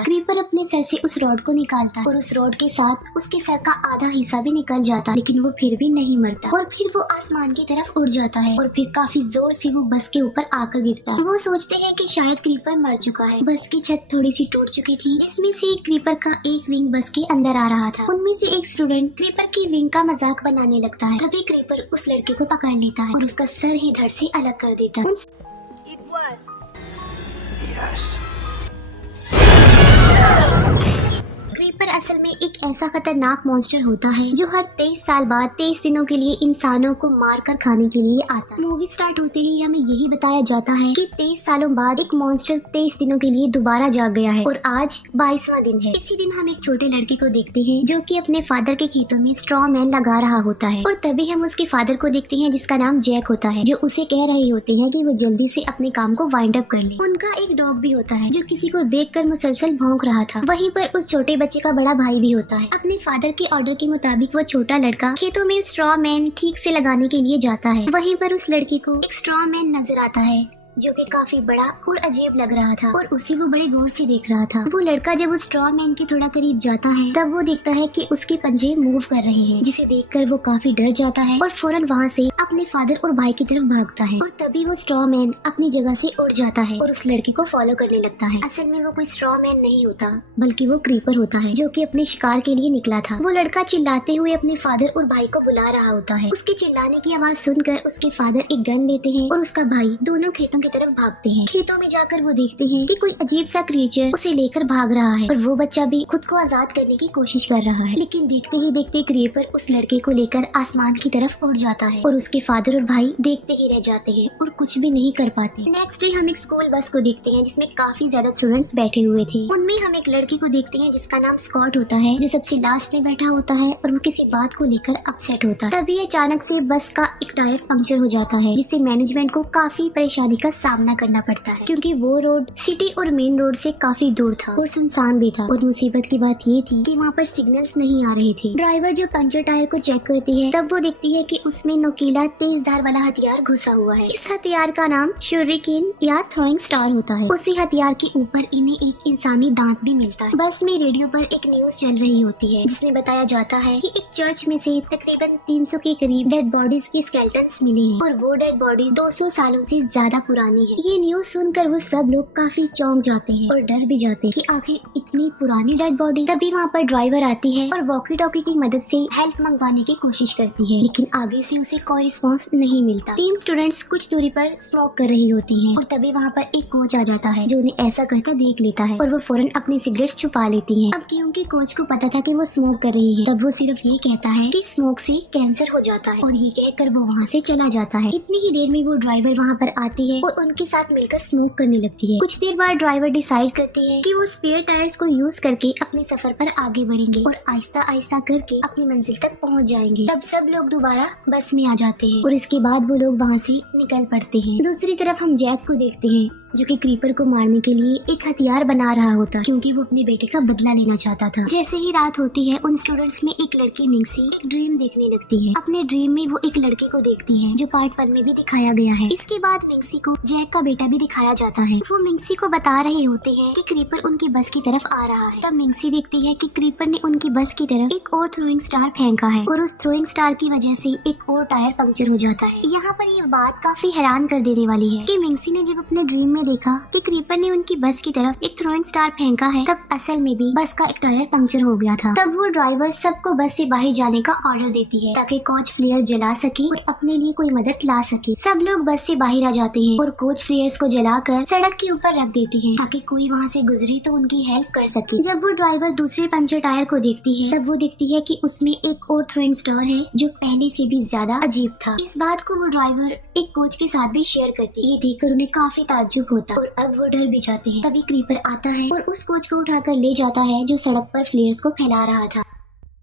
था। क्रीपर अपने सर से उस रॉड को निकालता और उस रॉड के साथ उसके सर का आधा हिस्सा भी निकल जाता, लेकिन वो फिर भी नहीं मरता और फिर वो आसमान की तरफ उड़ जाता है और फिर काफी जोर से वो बस के ऊपर आकर गिरता है। वो सोचते हैं कि शायद क्रीपर मर चुका है। बस की छत थोड़ी सी टूट चुकी थी, जिसमें से एक क्रीपर का एक विंग बस के अंदर आ रहा था। उनमें से एक स्टूडेंट क्रीपर की विंग का मजाक बनाने लगता है। तभी क्रीपर उस लड़के को पकड़ लेता है और उसका सर ही धड़ से अलग कर देता है। क्रीपर असल में एक ऐसा खतरनाक मॉन्स्टर होता है जो हर 23 साल बाद 23 दिनों के लिए इंसानों को मार कर खाने के लिए आता है। मूवी स्टार्ट होते ही हमें यही बताया जाता है कि 23 सालों बाद एक मॉन्स्टर 23 दिनों के लिए दोबारा जाग गया है और आज 22वां दिन है। इसी दिन हम एक छोटे लड़के को देखते हैं जो कि अपने फादर के खेतों में स्ट्रॉ मैन लगा रहा होता है और तभी हम उसके फादर को देखते हैं जिसका नाम जैक होता है, जो उसे कह रहे होते हैं कि वो जल्दी से अपने काम को वाइंड अप कर ले। उनका एक डॉग भी होता है जो किसी को देखकर मुसलसल भौंक रहा था। वहीं पर उस छोटे बच्चे का बड़ा भाई भी होता है। अपने फादर के ऑर्डर के मुताबिक वो छोटा लड़का खेतों में स्ट्रॉ मैन ठीक से लगाने के लिए जाता है। वहीं पर उस लड़के को एक स्ट्रॉ मैन नजर आता है जो कि काफी बड़ा और अजीब लग रहा था और उसे वो बड़े गौर से देख रहा था। वो लड़का जब उस स्ट्रॉ मैन के थोड़ा करीब जाता है तब वो देखता है कि उसके पंजे मूव कर रहे हैं, जिसे देखकर वो काफी डर जाता है और फौरन वहाँ से अपने फादर और भाई की तरफ भागता है। और तभी वो स्ट्रॉ मैन अपनी जगह से उड़ जाता है और उस लड़के को फॉलो करने लगता है। असल में वो कोई स्ट्रॉ मैन नहीं होता बल्कि वो क्रीपर होता है जो कि अपने शिकार के लिए निकला था। वो लड़का चिल्लाते हुए अपने फादर और भाई को बुला रहा होता है। उसके चिल्लाने की आवाज सुनकर उसके फादर एक गन लेते हैं और उसका भाई दोनों खेतों की तरफ भागते हैं। खेतों में जाकर वो देखते हैं कि कोई अजीब सा क्रिएचर उसे लेकर भाग रहा है और वो बच्चा भी खुद को आजाद करने की कोशिश कर रहा है, लेकिन देखते ही देखते क्रीपर उस लड़के को लेकर आसमान की तरफ उड़ जाता है और उसके फादर और भाई देखते ही रह जाते हैं और कुछ भी नहीं कर पाते। नेक्स्ट डे हम एक स्कूल बस को देखते हैं जिसमें काफी ज्यादा स्टूडेंट्स बैठे हुए थे। उनमें हम एक लड़के को देखते हैं जिसका नाम स्कॉट होता है, जो सबसे लास्ट में बैठा होता है और वो किसी बात को लेकर अपसेट होता है। तभी अचानक से बस का एक टायर पंक्चर हो जाता है, जिससे मैनेजमेंट को काफी परेशानी का सामना करना पड़ता है क्योंकि वो रोड सिटी और मेन रोड से काफी दूर था और सुनसान भी था। और मुसीबत की बात ये थी कि वहाँ पर सिग्नल्स नहीं आ रहे थे। ड्राइवर जो पंचर टायर को चेक करती है तब वो देखती है कि उसमें नुकीला तेज धार वाला हथियार घुसा हुआ है। इस हथियार का नाम शूरिकेन या थ्रोइंग स्टार होता है। उसी हथियार के ऊपर इन्हें एक इंसानी दांत भी मिलता है। बस में रेडियो पर एक न्यूज चल रही होती है जिसमें बताया जाता है कि एक चर्च में से तकरीबन 300 के करीब डेड बॉडीज की स्केलेटन्स मिले हैं और वो डेड बॉडी 200 सालों से ज्यादा पुरानी है। ये न्यूज सुनकर वो सब लोग काफी चौंक जाते हैं और डर भी जाते हैं कि आखिर इतनी पुरानी डेड बॉडी। तभी वहाँ पर ड्राइवर आती है और वॉकी टॉकी की मदद से हेल्प मंगवाने की कोशिश करती है, लेकिन आगे से उसे कोई रिस्पांस नहीं मिलता। 3 स्टूडेंट्स कुछ दूरी पर स्मोक कर रही होती हैं और तभी वहाँ पर एक कोच आ जाता है जो उन्हें ऐसा करता देख लेता है और वो फौरन अपनी सिगरेट्स छुपा लेती है। अब क्योंकि कोच को पता था कि वो स्मोक कर रही है तब वो सिर्फ ये कहता है कि स्मोक से कैंसर हो जाता है और ये कहकर वो वहाँ से चला जाता है। इतनी ही देर में वो ड्राइवर वहाँ पर आती है और उनके साथ मिलकर स्मोक करने लगती है। कुछ देर बाद ड्राइवर डिसाइड करती है कि वो स्पेयर टायर्स को यूज करके अपने सफर पर आगे बढ़ेंगे और आहिस्ता आहिस्ता करके अपनी मंजिल तक पहुंच जाएंगे। तब सब लोग दोबारा बस में आ जाते हैं और इसके बाद वो लोग वहाँ से निकल पड़ते हैं। दूसरी तरफ हम जैक को देखते हैं जो कि क्रीपर को मारने के लिए एक हथियार बना रहा होता क्योंकि वो अपने बेटे का बदला लेना चाहता था। जैसे ही रात होती है उन स्टूडेंट्स में एक लड़की मिंगसी एक ड्रीम देखने लगती है। अपने ड्रीम में वो एक लड़के को देखती है जो पार्ट 1 में भी दिखाया गया है। इसके बाद मिंगसी को जैक का बेटा भी दिखाया जाता है। वो मिंगसी को बता रहे होते हैं कि क्रीपर उनकी बस की तरफ आ रहा है। तब मिंगसी देखती है कि क्रीपर ने उनकी बस की तरफ एक और थ्रोइंग स्टार फेंका है और उस थ्रोइंग स्टार की वजह से एक और टायर पंक्चर हो जाता है। यहाँ पर ये बात काफी हैरान कर देने वाली है कि मिंगसी ने जब अपने ड्रीम में देखा कि क्रीपर ने उनकी बस की तरफ एक थ्रोइंग स्टार फेंका है तब असल में भी बस का एक टायर पंक्चर हो गया था। तब वो ड्राइवर सबको बस से बाहर जाने का ऑर्डर देती है ताकि कोच फ्लेयर जला सके और अपने लिए कोई मदद ला सके। सब लोग बस से बाहर आ जाते हैं और कोच फ्लेयर्स को जलाकर सड़क के ऊपर रख देती है ताकि कोई वहाँ से गुजरे तो उनकी हेल्प कर सके। जब वो ड्राइवर दूसरे पंचर टायर को देखती है तब वो देखती है कि उसमें एक और थ्रोइंग स्टार है जो पहले से भी ज्यादा अजीब था। इस बात को वो ड्राइवर एक कोच के साथ भी शेयर करती है। ये देखकर उन्हें काफी ताज्जुब होता और अब वो डर भी जाते हैं। तभी क्रीपर आता है और उस कोच को उठाकर ले जाता है जो सड़क पर फ्लेयर्स को फैला रहा था।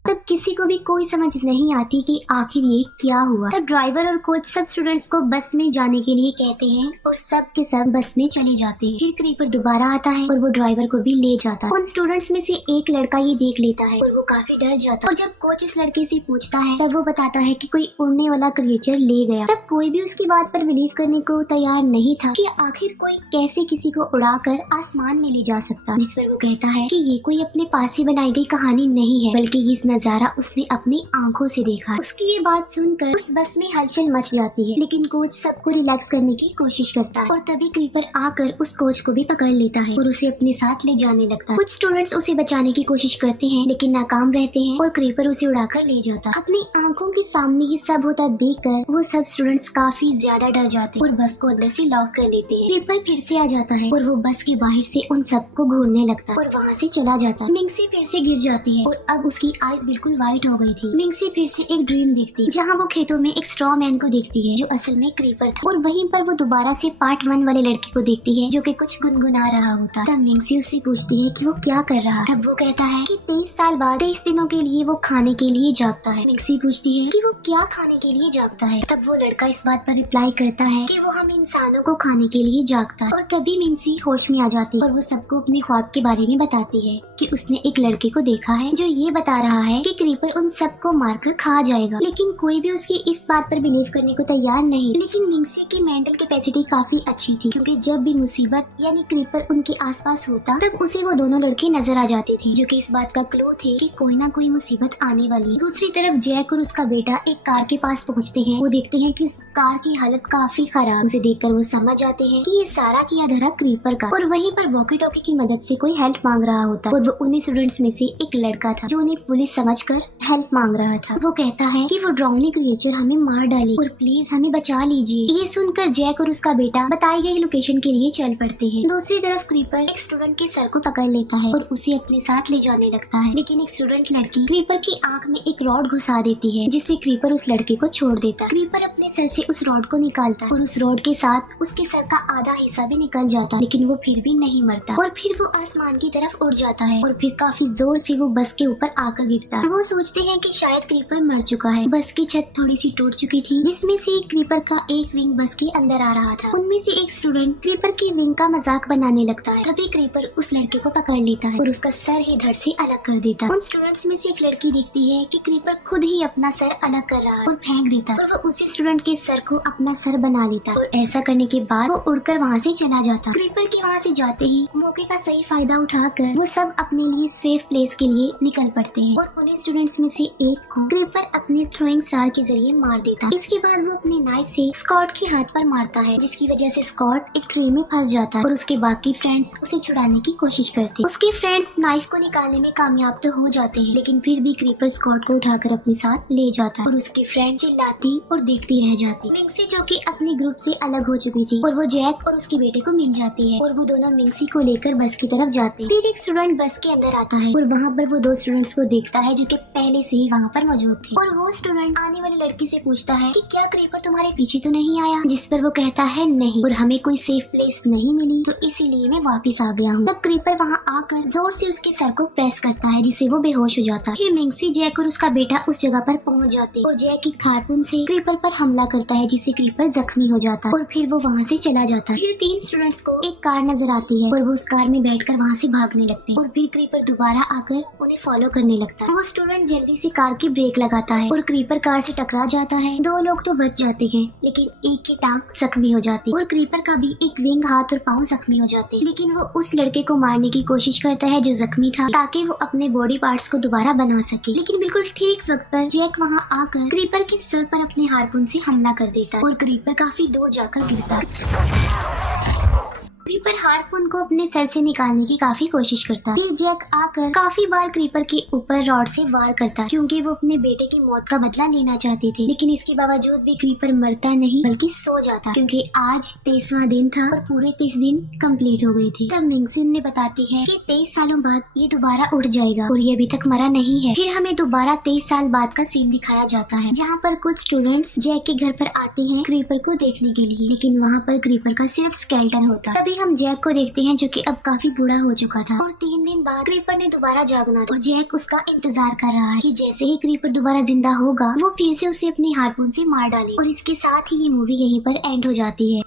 तब किसी को भी कोई समझ नहीं आती कि आखिर ये क्या हुआ। तब ड्राइवर और कोच सब स्टूडेंट्स को बस में जाने के लिए कहते हैं और सब के सब बस में चले जाते हैं। फिर क्रीपर दोबारा आता है और वो ड्राइवर को भी ले जाता है। उन स्टूडेंट्स में से एक लड़का ये देख लेता है और वो काफी डर जाता है। और जब कोच उस लड़के से पूछता है तब वो बताता है कि कोई उड़ने वाला क्रिएचर ले गया। तब कोई भी उसकी बात पर बिलीव करने को तैयार नहीं था कि आखिर कोई कैसे किसी को उड़ाकर आसमान में ले जा सकता। जिस पर वो कहता है कि ये कोई अपने पास ही बनाई गई कहानी नहीं है, बल्कि ये नजारा उसने अपनी आंखों से देखा। उसकी ये बात सुनकर उस बस में हलचल मच जाती है, लेकिन कोच सबको रिलैक्स करने की कोशिश करता है और तभी क्रीपर आकर उस कोच को भी पकड़ लेता है और उसे अपने साथ ले जाने लगता है। कुछ स्टूडेंट्स उसे बचाने की कोशिश करते हैं लेकिन नाकाम रहते हैं और क्रीपर उसे उड़ाकर ले जाता है। अपनी आंखों के सामने ये सब होता देखकर वो सब स्टूडेंट्स काफी ज्यादा डर जाते हैं और बस को अंदर से लॉक कर लेते हैं। क्रीपर फिर से आ जाता है और वो बस के बाहर से उन सबको घूरने लगता है और वहाँ से चला जाता है। मिंगसी फिर से गिर जाती है और अब उसकी आईज बिल्कुल व्हाइट हो गई थी। मिंगसी फिर से एक ड्रीम देखती है जहाँ वो खेतों में एक स्ट्रॉ मैन को देखती है जो असल में क्रीपर था और वहीं पर वो दोबारा से पार्ट 1 वाले लड़के को देखती है जो कि कुछ गुनगुना रहा होता। तब मिंगसी उससे पूछती है कि वो क्या कर रहा। तब वो कहता है कि 23 साल बाद 23 दिनों के लिए वो खाने के लिए जागता है। मिंगसी पूछती है कि वो क्या खाने के लिए जागता है। तब वो लड़का इस बात पर रिप्लाई करता है कि वो हम इंसानों को खाने के लिए जागता है। और तभी मिंगसी होश में आ जाती है और वो सबको अपने ख्वाब के बारे में बताती है कि उसने एक लड़के को देखा है जो ये बता रहा है कि क्रीपर उन सबको मारकर खा जाएगा। लेकिन कोई भी उसकी इस बात पर बिलीव करने को तैयार नहीं। लेकिन मिंगसी की मेंटल कैपेसिटी काफी अच्छी थी क्योंकि जब भी मुसीबत यानी क्रीपर उनके आसपास होता तब उसे वो दोनों लड़के नजर आ जाते थे जो कि इस बात का क्लू थे कि कोई ना कोई मुसीबत आने वाली है। दूसरी तरफ जैक और उसका बेटा एक कार के पास पहुंचते हैं। वो देखते हैं कि उस कार की हालत काफी खराब। उसे देखकर वो समझ जाते हैं कि ये सारा किया धरा क्रीपर का। और वहीं पर वॉकी टॉकी की मदद से कोई हेल्प मांग रहा होता और वो उन्हीं स्टूडेंट्स में से एक लड़का था जो उन्हें पुलिस समझकर हेल्प मांग रहा था। वो कहता है कि वो ड्राउनी क्रिएचर हमें मार डाले और प्लीज हमें बचा लीजिए। ये सुनकर जैक और उसका बेटा बताई गई लोकेशन के लिए चल पड़ते हैं। दूसरी तरफ क्रीपर एक स्टूडेंट के सर को पकड़ लेता है और उसे अपने साथ ले जाने लगता है। लेकिन एक स्टूडेंट लड़की क्रीपर की आंख में एक रॉड घुसा देती है जिससे क्रीपर उस लड़के को छोड़ देता है। क्रीपर अपने सर से उस रॉड को निकालता है और उस रॉड के साथ उसके सर का आधा हिस्सा भी निकल जाता है, लेकिन वो फिर भी नहीं मरता और फिर वो आसमान की तरफ उड़ जाता है और फिर काफी जोर से वो बस के ऊपर आकर गिरता है। वो सोचते हैं कि शायद क्रीपर मर चुका है। बस की छत थोड़ी सी टूट चुकी थी जिसमें से एक क्रीपर का एक विंग बस के अंदर आ रहा था। उनमें से एक स्टूडेंट क्रीपर की विंग का मजाक बनाने लगता है। तभी क्रीपर उस लड़के को पकड़ लेता है और उसका सर ही धड़ से अलग कर देता है। उन स्टूडेंट्स में से एक लड़की देखती है कि क्रीपर खुद ही अपना सर अलग कर रहा है और फेंक देता है और वो उसी स्टूडेंट के सर को अपना सर बना लेता है और ऐसा करने के बाद वो उड़कर वहाँ से चला जाता। क्रीपर के वहाँ से जाते ही मौके का सही फायदा उठाकर वो सब अपने लिए सेफ प्लेस के लिए निकल पड़ते हैं और उन्हीं स्टूडेंट्स में से एक को क्रीपर अपने थ्रोइंग स्टार के जरिए मार देता है। इसके बाद वो अपने नाइफ से स्कॉट के हाथ पर मारता है जिसकी वजह से स्कॉट एक ट्री में फंस जाता है और उसके बाकी फ्रेंड्स उसे छुड़ाने की कोशिश करते हैं। उसके फ्रेंड्स नाइफ को निकालने में कामयाब तो हो जाते हैं लेकिन फिर भी क्रीपर स्कॉट को उठाकर अपने साथ ले जाता है और उसकी फ्रेंड चिल्लाती और देखती रह जाती। मिंगसी जो कि अपने ग्रुप से अलग हो चुकी थी और वो जैक और उसके बेटे को मिल जाती है और वो दोनों मिंगसी को लेकर बस की तरफ जाते हैं। फिर एक स्टूडेंट बस के अंदर आता है और वहाँ पर वो दो स्टूडेंट्स को देखता है जो कि पहले से ही वहाँ पर मौजूद थे और वो स्टूडेंट आने वाली लड़की से पूछता है कि क्या क्रीपर तुम्हारे पीछे तो नहीं आया, जिस पर वो कहता है नहीं और हमें कोई सेफ प्लेस नहीं मिली तो इसीलिए मैं वापस आ गया हूँ। तब क्रीपर वहाँ आकर जोर से उसके सर को प्रेस करता है जिससे वो बेहोश हो जाता है। फिर मिंगसी जैक और उसका बेटा उस जगह पर पहुँच जाते और जैक एक हार्पून से क्रीपर पर हमला करता है जिससे क्रीपर जख्मी हो जाता है और फिर वो वहाँ से चला जाता है। फिर 3 स्टूडेंट्स को एक कार नजर आती है और वो उस कार में बैठकर वहाँ से भागने लगते हैं और फिर क्रीपर दोबारा आकर उन्हें फॉलो करने लगता है। वो स्टूडेंट जल्दी से कार की ब्रेक लगाता है और क्रीपर कार से टकरा जाता है। 2 लोग तो बच जाते हैं लेकिन एक की टांग जख्मी हो जाती है और क्रीपर का भी एक विंग, हाथ और पाँव जख्मी हो जाते हैं। लेकिन वो उस लड़के को मारने की कोशिश करता है जो जख्मी था ताकि वो अपने बॉडी पार्ट्स को दोबारा बना सके। लेकिन बिल्कुल ठीक वक्त पर जैक वहाँ आकर क्रीपर के सर पर अपने हार्पून से हमला कर देता है और क्रीपर काफी दूर जाकर गिरता है। क्रीपर हार्पून को अपने सर से निकालने की काफी कोशिश करता है। फिर जैक आकर काफी बार क्रीपर के ऊपर रॉड से वार करता है क्योंकि वो अपने बेटे की मौत का बदला लेना चाहते थे। लेकिन इसके बावजूद भी क्रीपर मरता नहीं बल्कि सो जाता क्योंकि आज 23वां दिन था और पूरे 30 दिन कंप्लीट हो गए थे। तब मिंगसी उन्हें बताती है कि 23 सालों बाद ये दोबारा उड़ जाएगा और ये अभी तक मरा नहीं है। फिर हमें दोबारा 23 साल बाद का सीन दिखाया जाता है जहाँ पर कुछ स्टूडेंट्स जैक के घर पर आते हैं क्रीपर को देखने के लिए, लेकिन वहाँ पर क्रीपर का सिर्फ स्केलेटन होता है। तभी में हम जैक को देखते हैं जो कि अब काफी बूढ़ा हो चुका था और 3 दिन बाद क्रीपर ने दोबारा जागना था और जैक उसका इंतजार कर रहा है कि जैसे ही क्रीपर दोबारा जिंदा होगा वो फिर से उसे अपनी हारपून से मार डाले। और इसके साथ ही ये मूवी यहीं पर एंड हो जाती है।